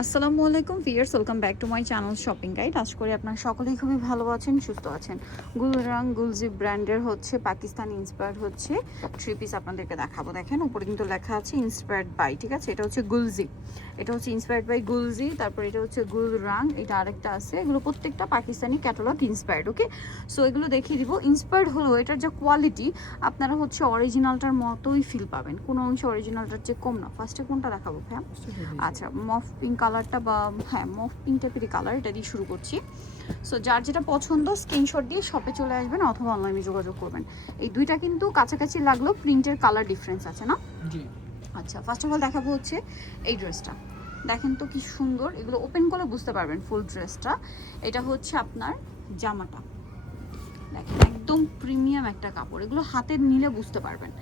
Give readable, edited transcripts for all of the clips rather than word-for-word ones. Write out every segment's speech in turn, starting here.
আসসালামু আলাইকুম viewers, welcome back to my channel shopping guide. আশা করি আপনারা সকলেই খুবই ভালো আছেন, সুস্থ আছেন। গুলরাং গুলজি ব্র্যান্ডের হচ্ছে পাকিস্তানি ইন্সপায়ার্ড হচ্ছে থ্রি পিস আপনাদেরকে দেখাবো। দেখেন উপরে কিন্তু লেখা আছে ইন্সপায়ার্ড বাই, ঠিক আছে? এটা হচ্ছে গুলজি, এটা হচ্ছে ইন্সপায়ার্ড বাই গুলজি। তারপর এটা হচ্ছে গুলরাং, এটা আরেকটা আছে। এগুলো প্রত্যেকটা পাকিস্তানি ক্যাটালগ ইন্সপায়ার্ড। ওকে, সো এগুলো দেখিয়ে দিব। ইন্সপায়ার্ড হলেও এটার যে কোয়ালিটি আপনারা হচ্ছে অরিজিনালটার মতোই ফিল পাবেন, কোনো অংশে অরিজিনালটার চেয়ে কম না। ফার্স্টে কোনটা দেখাবো হ্যাঁ? আচ্ছা, মফ পিঙ্ক কালারটা, বা হ্যাঁ মফ পিঙ্ক টাইপেরই কালার, এটা দিয়ে শুরু করছি। সো যার যেটা পছন্দ স্ক্রিনশট দিয়ে শপে চলে আসবেন অথবা অনলাইনে যোগাযোগ করবেন। এই দুইটা কিন্তু কাছাকাছি লাগলেও প্রিন্টের কালার ডিফারেন্স আছে না? জি। আচ্ছা, ফার্স্ট অফ অল দেখাবো হচ্ছে এই ড্রেসটা। দেখেন তো কি সুন্দর, এগুলো ওপেন করে বুঝতে পারবেন ফুল ড্রেসটা। এটা হচ্ছে আপনার জামাটা, দেখেন একদম প্রিমিয়াম একটা কাপড়, এগুলো হাতে নিলে বুঝতে পারবেন,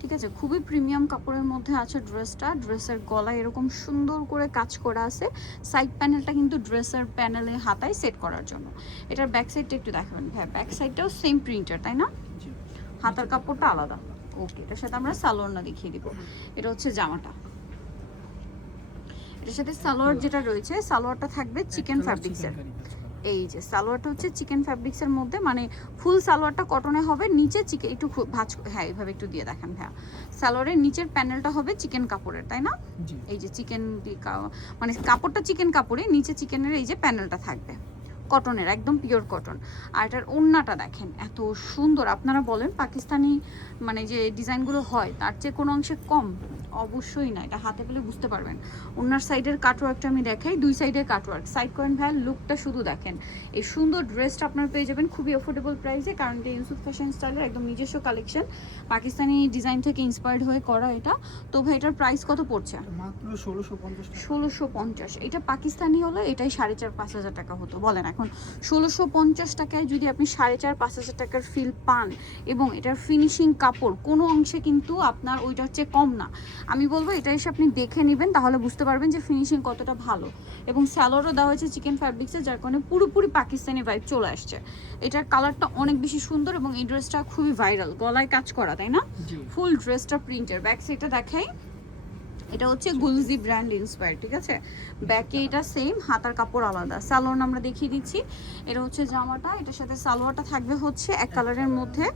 ঠিক আছে? খুবই প্রিমিয়াম কাপড়ের মধ্যে আছে ড্রেসটা। ড্রেসের গলায় এরকম সুন্দর করে কাজ করা আছে। সাইড প্যানেলটা কিন্তু ড্রেসের প্যানেলে হাতায় সেট করার জন্য। এটার ব্যাক সাইডটা একটু দেখাবেন ভাই, ব্যাক সাইডটাও সেম প্রিন্টার, তাই না? হাতার কাপড়টা আলাদা। ওকে, এটার সাথে আমরা সালোয়ারটা দেখিয়ে দিব। এটা হচ্ছে জামাটা, এটার সাথে সালোয়ার যেটা রয়েছে, সালোয়ারটা থাকবে চিকেন ফ্যাব্রিক্সের। এই যে সালোয়ারটা হচ্ছে চিকেন ফ্যাব্রিক্সের মধ্যে, মানে ফুল সালোয়ারটা কটনে হবে, নিচে চিকেন একটু ভাঁজ, হ্যাঁ এইভাবে একটু দিয়ে দেখেন ভাইয়া। সালোয়ারের নিচের প্যানেলটা হবে চিকেন কাপড়ের, তাই না? এই যে চিকেন, মানে কাপড়টা চিকেন কাপড়ে, নিচে চিকেনের এই যে প্যানেলটা থাকবে কটনের, একদম পিওর কটন। আর এটার ওড়নাটা দেখেন এত সুন্দর। আপনারা বলেন পাকিস্তানি মানে যে ডিজাইনগুলো হয় তার চেয়ে কোনো অংশে কম? অবশ্যই না, এটা হাতে পেলে বুঝতে পারবেন। ওনার সাইডের কাটওয়ার্কটা আমি দেখাই, দুই সাইডের কাটওয়ার্ক, সাইড কয়েন ভাইয়ের লুকটা শুধু দেখেন। এই সুন্দর ড্রেসটা আপনারা পেয়ে যাবেন খুবই অ্যাফোর্ডেবল প্রাইসে, কারণ এটা ইউসুফ ফ্যাশন স্টাইলের একদম নিজস্ব কালেকশন, পাকিস্তানি ডিজাইন থেকে ইন্সপায়ার্ড হয়ে করা এটা। তো ভাই এটার প্রাইস কত পড়ছে? মাত্র 1650। এটা পাকিস্তানি হলো এটাই 4500-5000 টাকা হতো। বলেন এখন 1650 টাকায় যদি আপনি 4500-5000 টাকার ফিল পান, এবং এটার ফিনিশিং কাপড় কোনো অংশে কিন্তু আপনার ওইটার চেয়ে কম না। আমি বলবো এটা এসে আপনি দেখে নেবেন, তাহলে বুঝতে পারবেন যে ফিনিশিং কতটা ভালো। এবং স্যালোয়ারও দেওয়া হয়েছে চিকেন ফ্যাব্রিক্সে, যার কারণে পুরোপুরি পাকিস্তানি ভাইব চলে আসছে। এটার কালারটা অনেক বেশি সুন্দর এবং এই ড্রেসটা খুবই ভাইরাল, গলায় কাজ করা, তাই না? ফুল ড্রেসটা প্রিন্টের। ব্যাক সাইডটা দেখাই, এটা হচ্ছে গুলজি ব্র্যান্ড ইন্সপায়ার্ড, ঠিক আছে? ব্যাকে এটা সেম, হাতার কাপড় আলাদা। সালোয়ার আমরা দেখিয়ে দিচ্ছি। এটা হচ্ছে জামাটা, এটার সাথে সালোয়ারটা থাকবে হচ্ছে এক কালারের মধ্যে।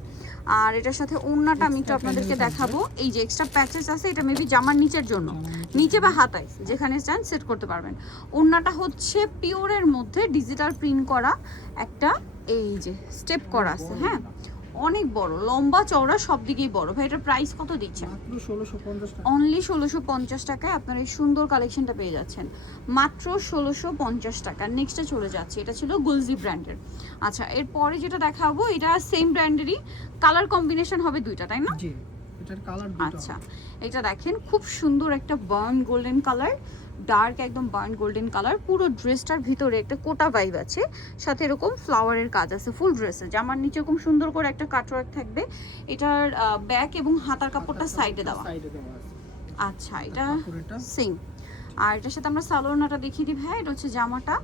আর এটার সাথে ওড়নাটা আমি একটু আপনাদেরকে দেখাবো। এই যে এক্সট্রা প্যাচেস আছে, এটা মেবি জামার নিচের জন্য, নিচে বা হাতায় যেখানে চান সেট করতে পারবেন। ওড়নাটা হচ্ছে পিওরের মধ্যে ডিজিটাল প্রিন্ট করা একটা, এই যে স্টেপ করা আছে, হ্যাঁ অনেক বড়, লম্বা চওড়া সব দিকেই বড়। ভাই এটার প্রাইস কত দিচ্ছেন? মাত্র 1650 টাকা। অনলি 1650 টাকায় আপনারা এই সুন্দর কালেকশনটা পেয়ে যাচ্ছেন, মাত্র 1650 টাকা। নেক্সটে চলে যাচ্ছে, এটা ছিল গুলজি ব্র্যান্ডের। আচ্ছা, এরপরে যেটা দেখাবো এটা সেম ব্র্যান্ডেরই, কালার কম্বিনেশন হবে দুইটা, তাই না? জি, এটার কালার দুটো। আচ্ছা, এটা দেখেন খুব সুন্দর একটা বার্ন গোল্ডেন কালার, ডার্ক একদম বার্ন গোল্ডেন কালার। পুরো ড্রেসটার ভিতরে একটা কোটা ভাইব আছে, সাথে এরকম ফ্লাওয়ারের কাজ আছে ফুল ড্রেসে। জামার নিচে এরকম সুন্দর করে একটা কাটওয়ার্ক থাকবে। এটার ব্যাক এবং হাতার কাপড়টা সাইডে দেওয়া। আচ্ছা, এটা সেম। আর এটার সাথে আমরা সালোয়ারটা দেখিয়ে দিই ভাই। এটা হচ্ছে জামাটা,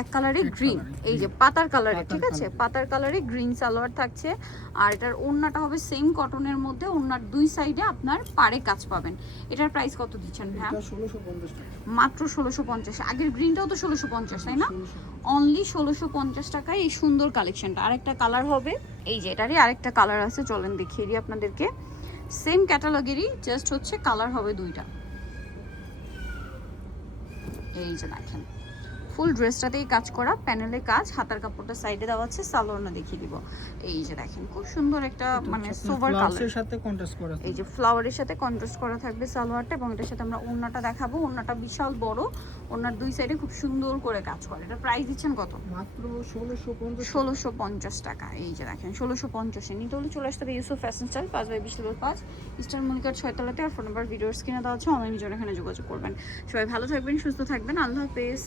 এক কালারে গ্রিন, এই যে পাতার কালারে, ঠিক আছে? পাতার কালারে গ্রিন সালোয়ার থাকছে। আর এটার ওড়নাটা হবে সেম কটনের মধ্যে, ওড়নার দুই সাইডে আপনার পাড়ে কাজ পাবেন। এটার প্রাইস কত দিচ্ছেন হ্যাঁ? মাত্র 1650। আগের গ্রিনটাও তো 1650, তাই না? অনলি 1650 টাকায় এই সুন্দর কালেকশনটা। আরেকটা কালার হবে, এই যে এটারই আরেকটা কালার আছে, চলেন দেখিয়ে দিই আপনাদেরকে। সেম ক্যাটালগেরই, জাস্ট হচ্ছে কালার হবে দুইটা। এই যে দেখেন ফুল ড্রেসটাতেই কাজ করা, প্যানেলে কাজ, হাতার কাপড়টা সাইডে দেওয়া আছে। সালোয়ারটা দেখিয়ে দিব। এই যে দেখেন খুব সুন্দর একটা মানে সোভার কালারের সাথে কন্ট্রাস্ট করা, এই যে ফ্লাওয়ারের সাথে কন্ট্রাস্ট করা থাকবে সালোয়ারটা। এবং এটার সাথে আমরা ওড়নাটা দেখাবো। ওড়নাটা বিশাল বড়, ওড়নার দুই সাইডে খুব সুন্দর করে কাজ করে। এটা প্রাইস দিচ্ছেন কত? মাত্র 1650 টাকা। এই যে দেখেন 1650-এ নিতে হলে চলে আসতে হবে ইউসুফ ফ্যাশন স্টাইল, 5/20/5 ইস্টার্ন মল্লিকার 6 তলাতে। আর ফোন নাম্বার ভিডিওর স্ক্রিনে দেওয়া আছে, অনলাইনে জন্য এখানে যোগাযোগ করবেন। সবাই ভালো থাকবেন, সুস্থ থাকবেন, আল্লাহ হাফেজ।